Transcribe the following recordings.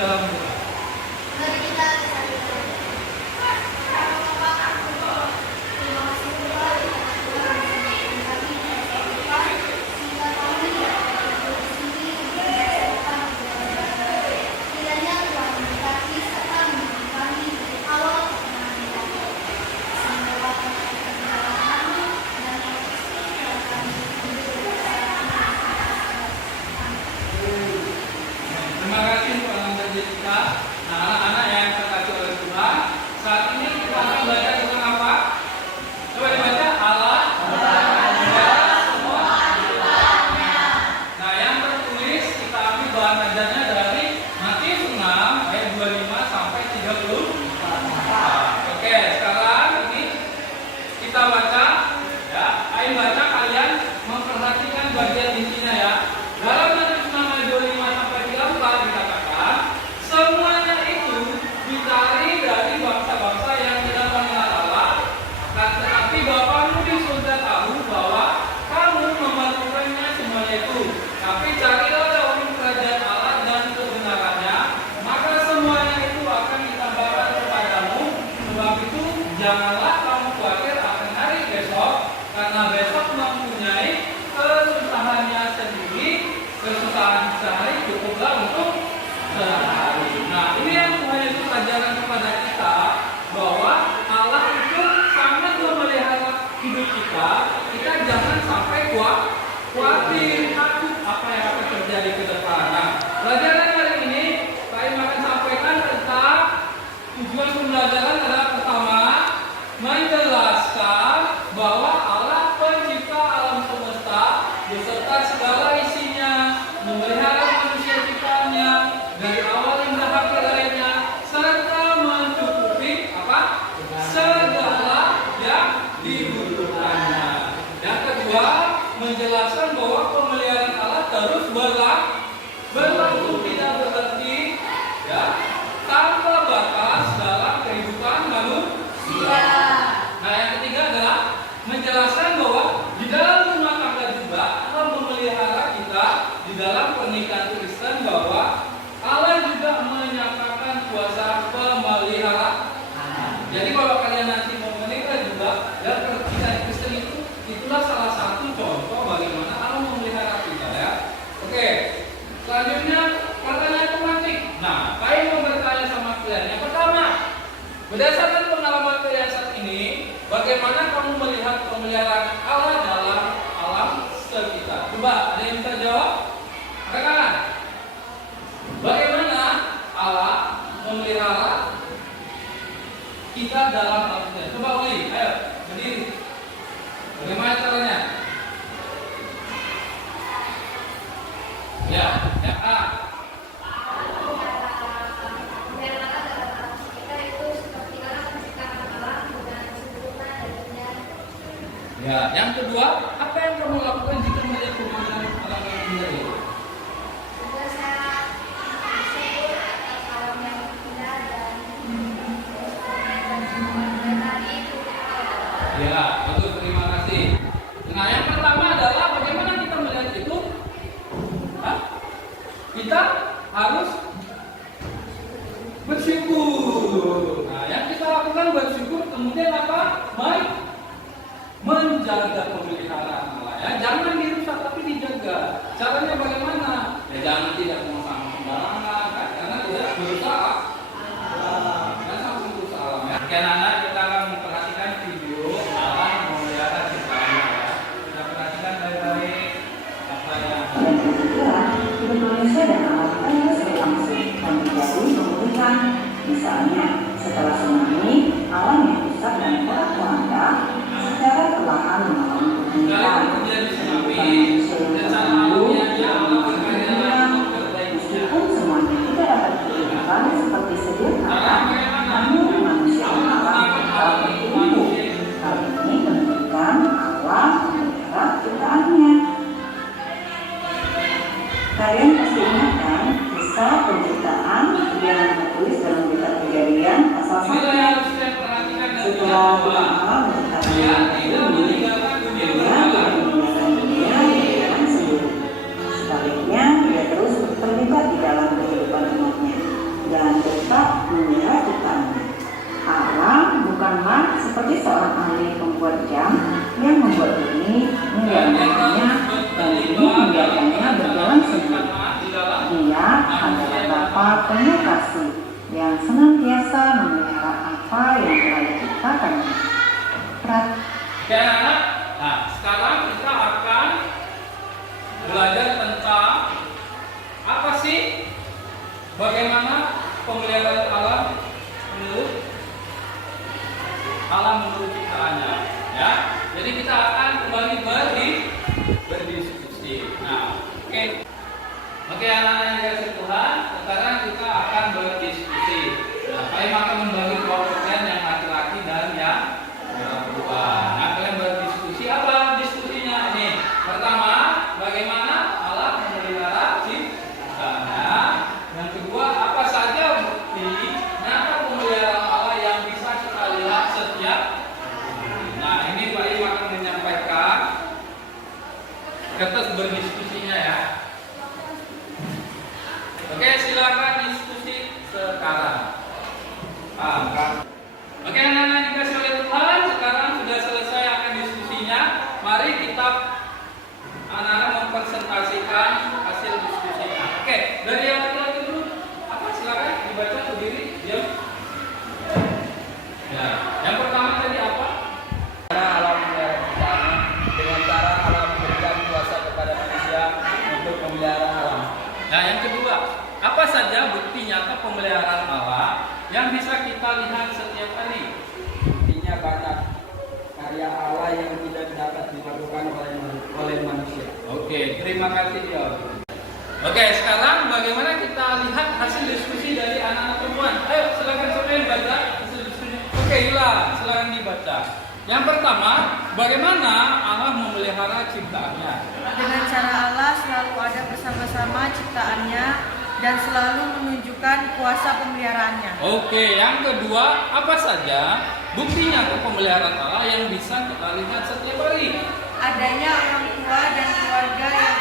dalam doa. Mari kita terima kasih untuk anak Jessica. Nah, anak-anak yang terkasih oleh Tuhan, saat ini kita akan belajar tentang apa? Coba dibaca. Allah semua. Nah, yang tertulis kita ambil bahan ajarnya dari Matius 6 ayat 25 sampai 30. Oke, sekarang ini kita baca ya. Ayo baca, kalian memperhatikan bagian intinya ya. Dalam Matius 6 ayat 25 sampai 34 dikatakan, semuanya itu dicari dari bangsa-bangsa yang tidak mengenal Allah, tetapi Bapamu di surga tahu bahwa kamu memerlukannya semuanya itu. Tapi carilah dahulu kerajaan Allah dan kebenarannya, maka semuanya itu akan ditambahkan kepadamu. Sebab itu janganlah kamu khawatir akan hari besok, karena besok mempunyai kesusahannya sendiri. Kesusahan sehari cukuplah untuk sehari. Nah, ini yang Tuhan Yesus ajarkan kepada kita, bahwa Allah itu sangat memelihara hidup kita. Kita jangan sampai khawatir takut apa yang akan terjadi ke depan. Nah, pelajaran hari ini saya akan sampaikan tentang tujuan pembelajaran adalah pertama, menjelaskan bahwa Allah pencipta alam semesta beserta segala isinya, memelihara manusia ciptaannya dari awal hingga akhir lainnya, serta mencukupi apa? Segala yang dibutuhkannya. Yang kedua, menjelaskan bahwa pemeliharaan Allah terus berlangsung tidak berhenti, ya, tanpa batas dalam kehidupan manusia. Nah, yang ketiga adalah menjelaskan bahwa di dalam rumah tangga juga Allah memelihara kita. Di dalam pernikahan Kristen, bahwa Allah juga menyatakan kuasa pemelihara. Jadi kalau kalian nanti mau menikah juga, dan pernikahan Kristen itulah salah satu contoh bagaimana Allah memelihara kita ya. Oke, selanjutnya pertanyaan tematik. Nah, saya mau bertanya sama kalian. Yang pertama, berdasarkan pengalaman kalian saat ini, bagaimana kamu melihat pemeliharaan Allah dalam alam sekitar? Coba, ada yang bisa jawab? Rekan, bagaimana Allah memelihara kita dalam alam sekitar? Coba Uli, ayo berdiri. Bagaimana caranya? Ya, ya A. Ya, yang kedua, apa yang kamu lakukan jika melihat pemandangan alam yang indah itu? juga saya bersyukur atas alam yang indah dan tadi itu. Ya, bagus, terima kasih. Nah, yang pertama adalah bagaimana kita melihat itu? Hah? Kita harus bersyukur. Nah, yang kita lakukan bersyukur, kemudian apa? Menjaga pemeliharaan Allah ya. Jangan dirusak tapi dijaga. Caranya bagaimana? Ya jangan tidak memasang sembarangan kan? Karena tidak berusaha. Karena sangat berusaha alam ya. Oke anak-anak, kita akan memperhatikan video Allah yang memelihara ciptaannya ya. Kita perhatikan baik-baik apa yang hidup manusia dan alam terus berlangsung dan menjadi memulihkan. Misalnya, setelah tsunami, alam yang rusak dan porak-poranda secara perlahan mengalami pemulihan. terjadi tsunami, secara alamiah Allah berkarya lagi memperbaiki seperti seorang ahli pembuat jam yang membuat ini menjalankannya dan ini membiarkannya berjalan sendiri. Dia adalah Bapa penuh kasih yang senantiasa memelihara apa yang telah diciptakannya. Oke anak, nah sekarang kita akan belajar tentang apa sih, bagaimana pemeliharaan alam menurut ciptaannya, ya. Jadi kita akan kembali berdiskusi. Nah, oke anak-anak yang dikasih Tuhan, sekarang kita akan berdiskusi. Nah, kalian akan membagi kelompok yang laki-laki dan yang perempuan. Nah, kalian berdiskusi apa diskusinya ini? Pertama, bagaimana Allah memelihara ciptaannya. Yang kedua, apa saja bukti nyata pemeliharaan Allah yang bisa kita lihat setiap hari. Nah, ini Pak Im akan menyampaikan kertas berdiskusinya ya. Oke, silakan diskusi sekarang. Oke, anak-anak dikasih oleh Tuhan, sekarang sudah selesai akan diskusinya. Mari kita anak-anak mempresentasikan hasil diskusinya. Oke, dari yang laki-laki dulu. Apa? Silakan dibaca berdiri, diam. Ya, yang pertama tadi apa? Alam memelihara dengan cara alam memberikan kuasa kepada manusia untuk memelihara alam. Nah, yang kedua, apa saja bukti nyata pemeliharaan Allah yang bisa kita lihat setiap hari? Buktinya banyak, karya Allah yang tidak dapat dilakukan oleh manusia. Oke, terima kasih ya. Oke, sekarang bagaimana kita lihat hasil diskusi dari anak-anak perempuan? Ayo, silakan siapa baca hasil diskusi. Oke, Ila, silakan dibaca. Yang pertama, bagaimana Allah memelihara ciptaannya? Dengan cara Allah selalu ada bersama-sama ciptaannya dan selalu menunjukkan kuasa pemeliharaannya. Oke, yang kedua, apa saja buktinya pemeliharaan Allah yang bisa kita lihat setiap hari? Adanya orang tua dan keluarga yang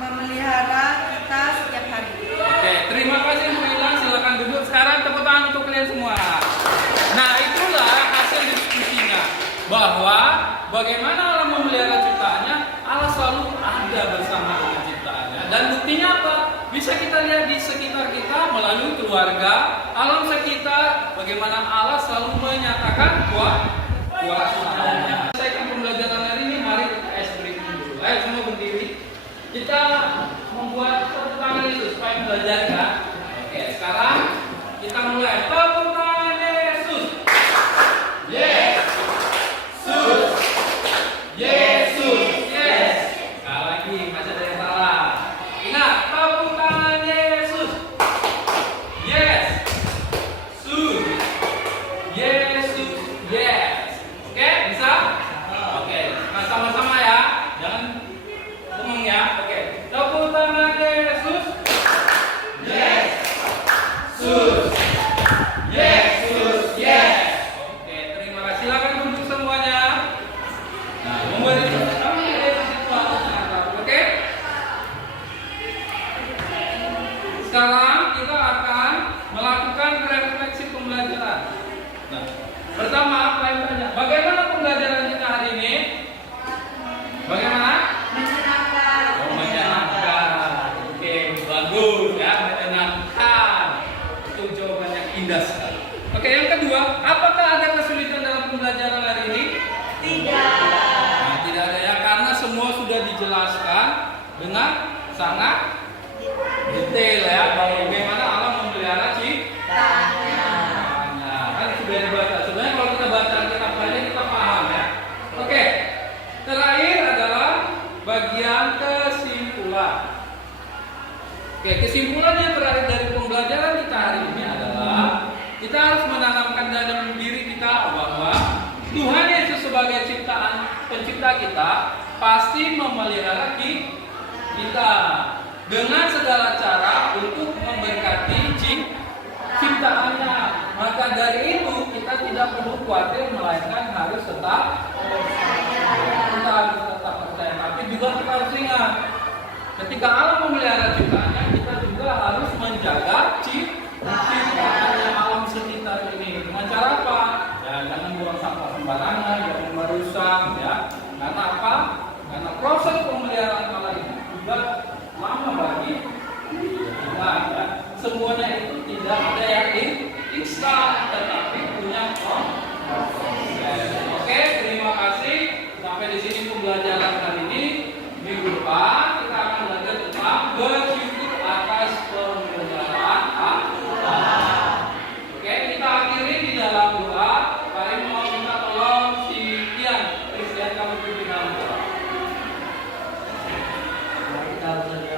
memelihara kita setiap hari. Oke, terima kasih Bu Ila. Silakan duduk. Sekarang tepuk tangan untuk kalian semua. Nah, itulah hasil diskusinya, bahwa bagaimana Allah memelihara ciptaannya. Allah selalu ada bersama dengan ciptaannya. Dan buktinya apa? Bisa kita lihat di sekitar kita melalui keluarga, alam sekitar, bagaimana Allah selalu menyatakan kuasanya. Selesaikan pembelajaran hari ini, mari kita ice breaking dulu. Ayo semua berdiri. Kita membuat tepuk tangan Yesus supaya belajar kan. Oke, sekarang kita mulai. Tepuk tangan Yesus. Yesus. Yesus. Yes. Sekali lagi, masih ada yang salah. Ingat, tepuk tangan Yesus. Yes. Yesus. Yesus. Yes. Oke, bisa? Oke, nah, sama-sama ya. Jangan bengong ya. Oke, tepuk tangan Yesus. Yes. Yesus. Yesus. Yes. Oke, terima kasih. Silakan duduk semuanya. Nah, membuat itu kami Yesus itu oke? Sekarang kita akan melakukan refleksi pembelajaran. Nah, pertama, apa yang tanya? Bagaimana pembelajaran kita hari ini? Bagaimana? Menyenangkan. Oh, menyenangkan. Oke, bagus ya, menyenangkan. Itu jawaban yang indah sekali. Oke, yang kedua, apakah ada kesulitan dalam pembelajaran hari ini? Tidak. Nah, tidak ada ya, karena semua sudah dijelaskan dengan sangat detail ya, bahwa bagaimana Allah memelihara ciptaannya. Kan sudah dibaca. Sebenarnya kalau kita baca kita pelajari kita paham ya. Oke. Terakhir adalah bagian kesimpulan. Oke, kesimpulan yang terakhir dari pembelajaran kita hari ini adalah kita harus menanamkan dalam diri kita bahwa Tuhan Yesus sebagai pencipta kita pasti memelihara kita dengan segala cara untuk memberkati ciptaannya. Maka dari itu kita tidak perlu khawatir, melainkan harus tetap percaya. Tapi juga kita harus ingat, ketika Allah memelihara ciptaannya, kita juga harus menjaga ciptaannya, alam sekitar ini. Dengan cara apa? Ya, jangan semuanya itu tidak ada yang instan, tetapi punya proses. Oke, terima kasih. Sampai di sini pembelajaran kali ini. Minggu depan kita akan belajar tentang bersyukur atas pemeliharaan Allah. Oke, kita akhiri di dalam doa. Mari mau minta tolong si Tian, Christian, kamu pimpin dalam doa. Mari kita berdoa.